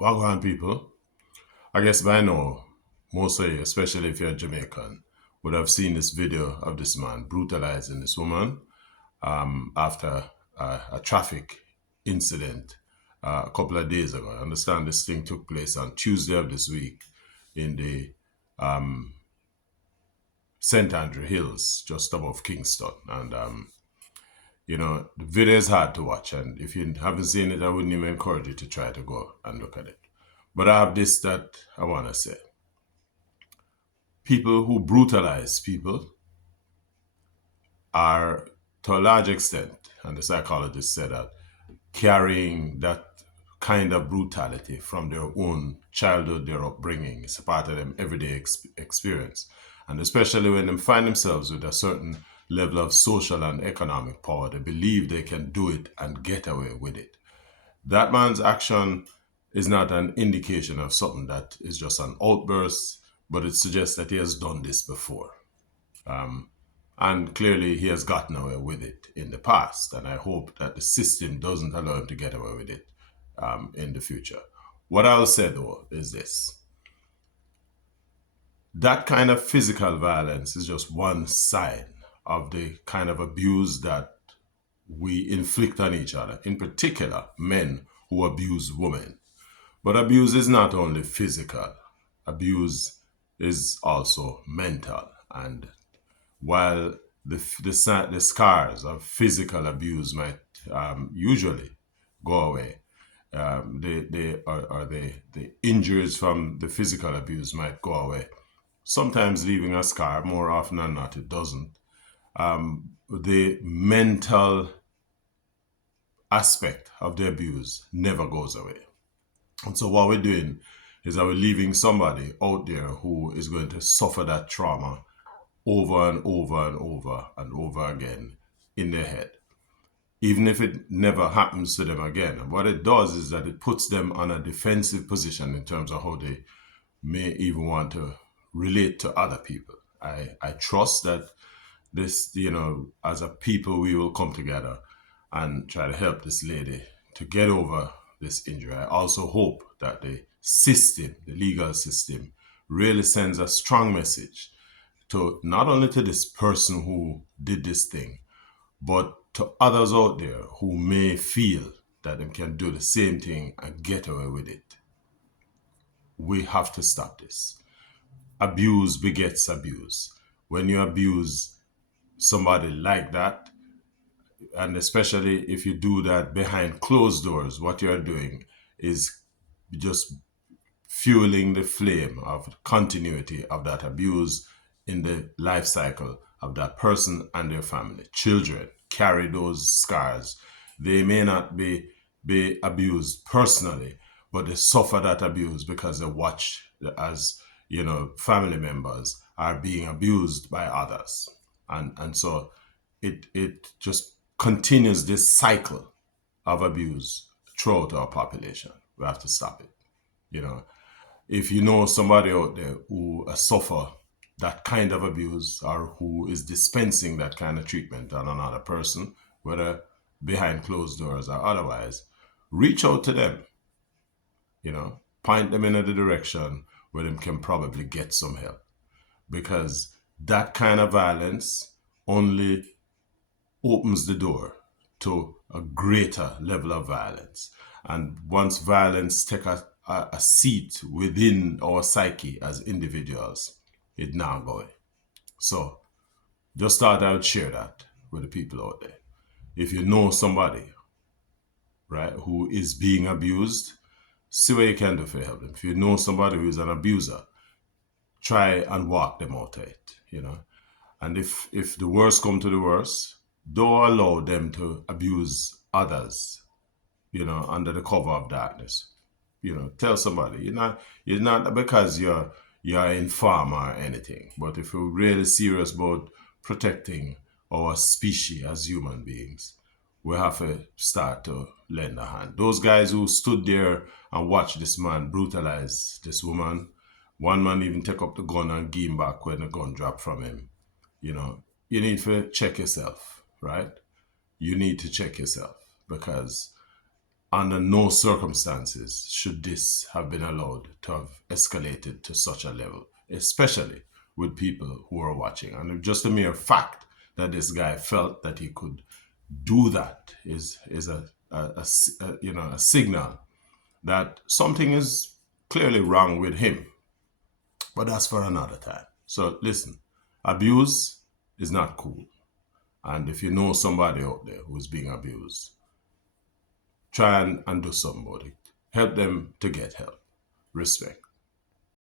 Wagwan people, I guess by now, most of you, especially if you're Jamaican, would have seen this video of this man brutalizing this woman after a traffic incident a couple of days ago. I understand this thing took place on Tuesday of this week in the St. Andrew Hills, just above Kingston. And, the video is hard to watch. And if you haven't seen it, I wouldn't even encourage you to try to go and look at it. But I have this that I want to say. People who brutalize people are, to a large extent, and the psychologist said that, carrying that kind of brutality from their own childhood, their upbringing. It's a part of them everyday experience. And especially when they find themselves with a certain level of social and economic power, they believe they can do it and get away with it. That man's action is not an indication of something that is just an outburst, but it suggests that he has done this before. And clearly he has gotten away with it in the past. And I hope that the system doesn't allow him to get away with it in the future. What I'll say though is this. That kind of physical violence is just one side of the kind of abuse that we inflict on each other, in particular men who abuse women. But abuse is not only physical, abuse is also mental. And while the scars of physical abuse might usually go away, the injuries from the physical abuse might go away. Sometimes leaving a scar, more often than not, it doesn't. The mental aspect of the abuse never goes away. And so what we're doing is that we're leaving somebody out there who is going to suffer that trauma over and over and over and over again in their head, even if it never happens to them again. And what it does is that it puts them on a defensive position in terms of how they may even want to relate to other people. I trust that this, as a people, we will come together and try to help this lady to get over this injury. I also hope that the system, the legal system, really sends a strong message to not only to this person who did this thing, but to others out there who may feel that they can do the same thing and get away with it. We have to stop this. Abuse begets abuse. When you abuse somebody like that, and especially if you do that behind closed doors, what you're doing is just fueling the flame of continuity of that abuse in the life cycle of that person and their family. Children carry those scars. They may not be abused personally, but they suffer that abuse because they watch as family members are being abused by others. And so it just continues this cycle of abuse throughout our population. We have to stop it. If you know somebody out there who suffer that kind of abuse or who is dispensing that kind of treatment on another person, whether behind closed doors or otherwise, reach out to them. Point them in the direction where they can probably get some help. Because that kind of violence only opens the door to a greater level of violence. And once violence takes a seat within our psyche as individuals, it now going. So just thought I would share that with the people out there. If you know somebody, right, who is being abused, see what you can do for help them. If you know somebody who is an abuser, try and walk them out of it, And if the worst come to the worst, don't allow them to abuse others, under the cover of darkness. Tell somebody, you're not because you're infirm or anything, but if you're really serious about protecting our species as human beings, we have to start to lend a hand. Those guys who stood there and watched this man brutalize this woman, one man even take up the gun and give him back when the gun dropped from him. You need to check yourself, right? You need to check yourself because under no circumstances should this have been allowed to have escalated to such a level, especially with people who are watching. And just the mere fact that this guy felt that he could do that is a signal that something is clearly wrong with him. But that's for another time. So listen, abuse is not cool. And if you know somebody out there who is being abused, try and do something about it. Help them to get help. Respect.